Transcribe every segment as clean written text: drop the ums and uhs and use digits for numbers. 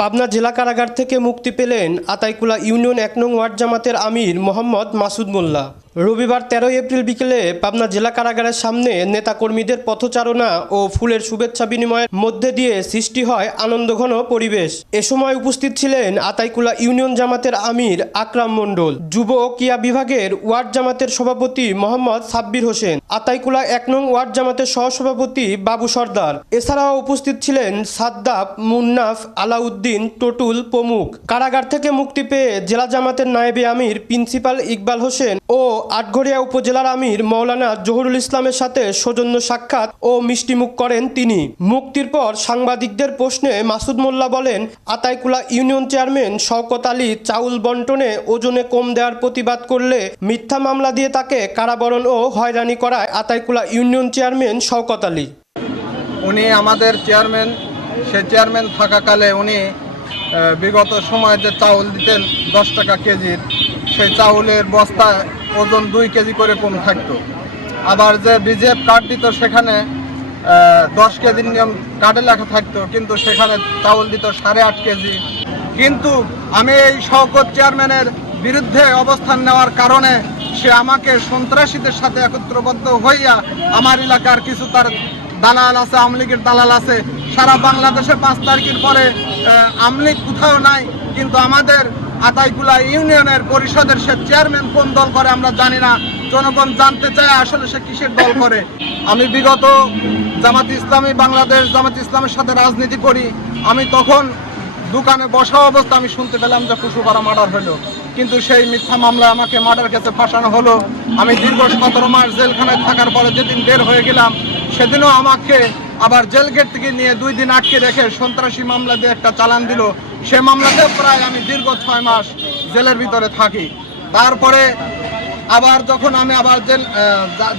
পাবনা জেলা কারাগার থেকে মুক্তি পেলেন আতাইকুলা ইউনিয়ন ১ নং ওয়ার্ড জামাতের আমির মোহাম্মদ মাসুদ মোল্লা। রবিবার ১৩ এপ্রিল বিকেলে পাবনা জেলা কারাগারের সামনে নেতাকর্মীদের পথচারণা ও ফুলের শুভেচ্ছা বিনিময়ের মধ্যে দিয়ে সৃষ্টি হয় আনন্দঘন পরিবেশ। এ সময় উপস্থিত ছিলেন আতাইকুলা ইউনিয়ন জামাতের আমির আকরাম মণ্ডল, যুব ও ক্রীড়া বিভাগের ওয়ার্ড জামাতের সভাপতি মোহাম্মদ সাব্বির হোসেন, আতাইকুলা ১ নং ওয়ার্ড জামাতের সহসভাপতি বাবু সর্দার। এছাড়াও উপস্থিত ছিলেন সাদ্দাফ, মুন্নাফ, আলাউদ্দিন, টটুল প্রমুখ। কারাগার থেকে মুক্তি পেয়ে জেলা জামাতের নায়েবে আমির প্রিন্সিপাল ইকবাল হোসেন ও আটঘরিয়া উপজেলার আমির মাওলানা জহুরুল ইসলামের সাথে সৌজন্য সাক্ষাৎ ও মিষ্টিমুখ করেন তিনি। মুক্তির পর সাংবাদিকদের প্রশ্নে মাসুদ মোল্লা বলেন, আতাইকুলা ইউনিয়ন চেয়ারম্যান শওকত আলী চাউল বন্টনে ওজনে কম দেওয়ার প্রতিবাদ করলে মিথ্যা মামলা দিয়ে তাকে কারাবরণ ও হয়রানি করায় আতাইকুলা ইউনিয়ন চেয়ারম্যান শওকত আলী। উনি আমাদের চেয়ারম্যান, সেই চেয়ারম্যান থাকাকালে উনি বিগত সময়ে যে চাউল দিতেন 10 টাকা কেজির, সেই চাউলের বস্তা ওজন 2 কেজি করে কম থাকতো। আবার যে বিজেপ কার্ড দিত সেখানে 10 কেজির নিয়ম কার্ডে লেখা থাকতো, কিন্তু সেখানে চাউল দিত 8.5 কেজি। কিন্তু আমি এই শওকত চেয়ারম্যানের বিরুদ্ধে অবস্থান নেওয়ার কারণে সে আমাকে সন্ত্রাসীদের সাথে একত্রবদ্ধ হইয়া আমার এলাকার কিছু তার দালাল আছে, আওয়ামী লীগের দালাল আছে। সারা বাংলাদেশে 5 তারিখের পরে আওয়ামী লীগ কোথাও নাই, কিন্তু আমাদের আতাইকুলা ইউনিয়নের পরিষদের সে চেয়ারম্যান কোন দল করে আমরা জানি না। জনগণ জানতে চায় আসলে সে কিসের দল করে। আমি বিগত জামাত ইসলামী বাংলাদেশ জামাত ইসলামের সাথে রাজনীতি করি। আমি তখন দোকানে বসা অবস্থা আমি শুনতে পেলাম যে কুশুপাড়া মার্ডার হলো, কিন্তু সেই মিথ্যা মামলায় আমাকে মার্ডার কেসে ফাঁসানো হলো। আমি দীর্ঘ 17 মাস জেলখানায় থাকার পরে যেদিন বের হয়ে গেলাম, সেদিনও আমাকে আবার জেল গেট থেকে নিয়ে 2 দিন আটকে রেখে সন্ত্রাসী মামলা দিয়ে একটা চালান দিল। সে মামলাতে প্রায় আমি দীর্ঘ 6 মাস জেলের ভিতরে থাকি। তারপরে আবার যখন আমি আবার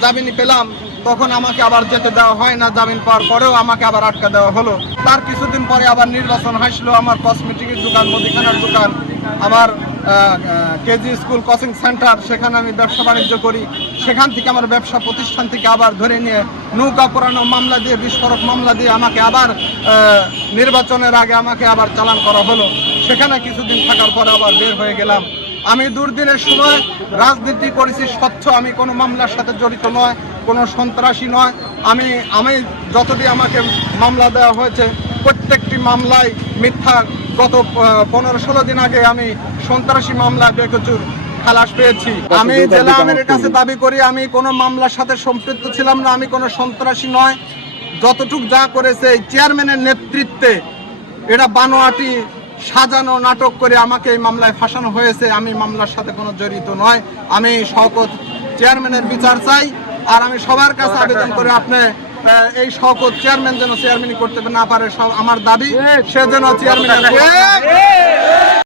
জামিন পেলাম, তখন আমাকে আবার যেতে দেওয়া হয় না। জামিন পাওয়ার পরেও আমাকে আবার আটকা দেওয়া হলো। তার কিছুদিন পরে আবার নির্বাচন হাসলো। আমার কসমেটিকের দোকান, মুদিখানার দোকান, আমার কেজি স্কুল কোচিং সেন্টার, সেখানে আমি ব্যবসা বাণিজ্য করি। সেখান থেকে আমার ব্যবসা প্রতিষ্ঠান থেকে আবার ধরে নিয়ে নৌকা পোড়ানো মামলা দিয়ে, বিস্ফোরক মামলা দিয়ে আমাকে আবার নির্বাচনের আগে আমাকে আবার চালান করা হলো। সেখানে কিছুদিন থাকার পরে আবার বের হয়ে গেলাম। আমি দুর্দিনের সময় রাজনীতি করেছি স্বচ্ছ, আমি কোনো মামলার সাথে জড়িত নয়, কোনো সন্ত্রাসী নয়। আমি যতটি আমাকে মামলা দেওয়া হয়েছে প্রত্যেকটি মামলায় মিথ্যা। গত 15-16 দিন আগে আমি সন্ত্রাসী মামলায় বেকসুর খালাস পেয়েছি। আমি জেলা আমিরের কাছে দাবি করি আমি কোনো মামলার সাথে সম্পৃক্ত ছিলাম না, আমি কোনো সন্ত্রাসী নয়। যতটুক যা করেছে এই চেয়ারম্যানের নেতৃত্বে, এটা বানোয়াটি সাজানো নাটক করে আমাকে এই মামলায় ফাঁসানো হয়েছে। আমি মামলার সাথে কোনো জড়িত নয়। আমি শওকত চেয়ারম্যানের বিচার চাই। আর আমি সবার কাছে আবেদন করে আপনি এই শওকত চেয়ারম্যান যেন চেয়ারম্যানই করতে না পারে, আমার দাবি সে যেন চেয়ারম্যান